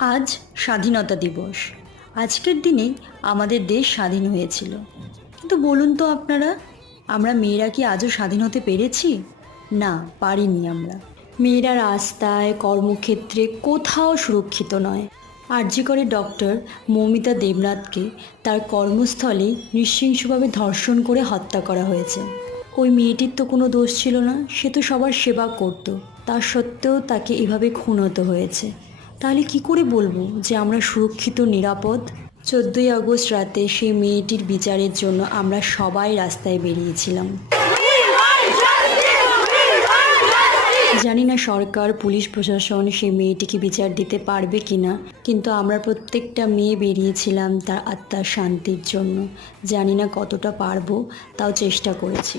আজ স্বাধীনতা দিবস। আজকের দিনেই আমাদের দেশ স্বাধীন হয়েছিল। কিন্তু বলুন তো আপনারা, আমরা মেয়েরা কি আজও স্বাধীন হতে পেরেছি? না, পারিনি আমরা। মেয়েরা রাস্তায়, কর্মক্ষেত্রে কোথাও সুরক্ষিত নয়। আরজি করে ডক্টর মৌমিতা দেবনাথকে তার কর্মস্থলে নৃশংসভাবে ধর্ষণ করে হত্যা করা হয়েছে। ওই মেয়েটির তো কোনো দোষ ছিল না, সে তো সবার সেবা করত। তা সত্ত্বেও তাকে এভাবে খুন হতে হয়েছে। তাহলে কি করে বলবো যে আমরা সুরক্ষিত, নিরাপদ? 14ই আগস্ট রাতে সেই মেয়েটির বিচারের জন্য আমরা সবাই রাস্তায় বেরিয়েছিলাম। জানি না সরকার, পুলিশ প্রশাসন সেই মেয়েটিকে বিচার দিতে পারবে কি না, কিন্তু আমরা প্রত্যেকটা মেয়ে বেরিয়েছিলাম তার আত্মার শান্তির জন্য। জানি না কতটা পারবো, তাও চেষ্টা করেছি।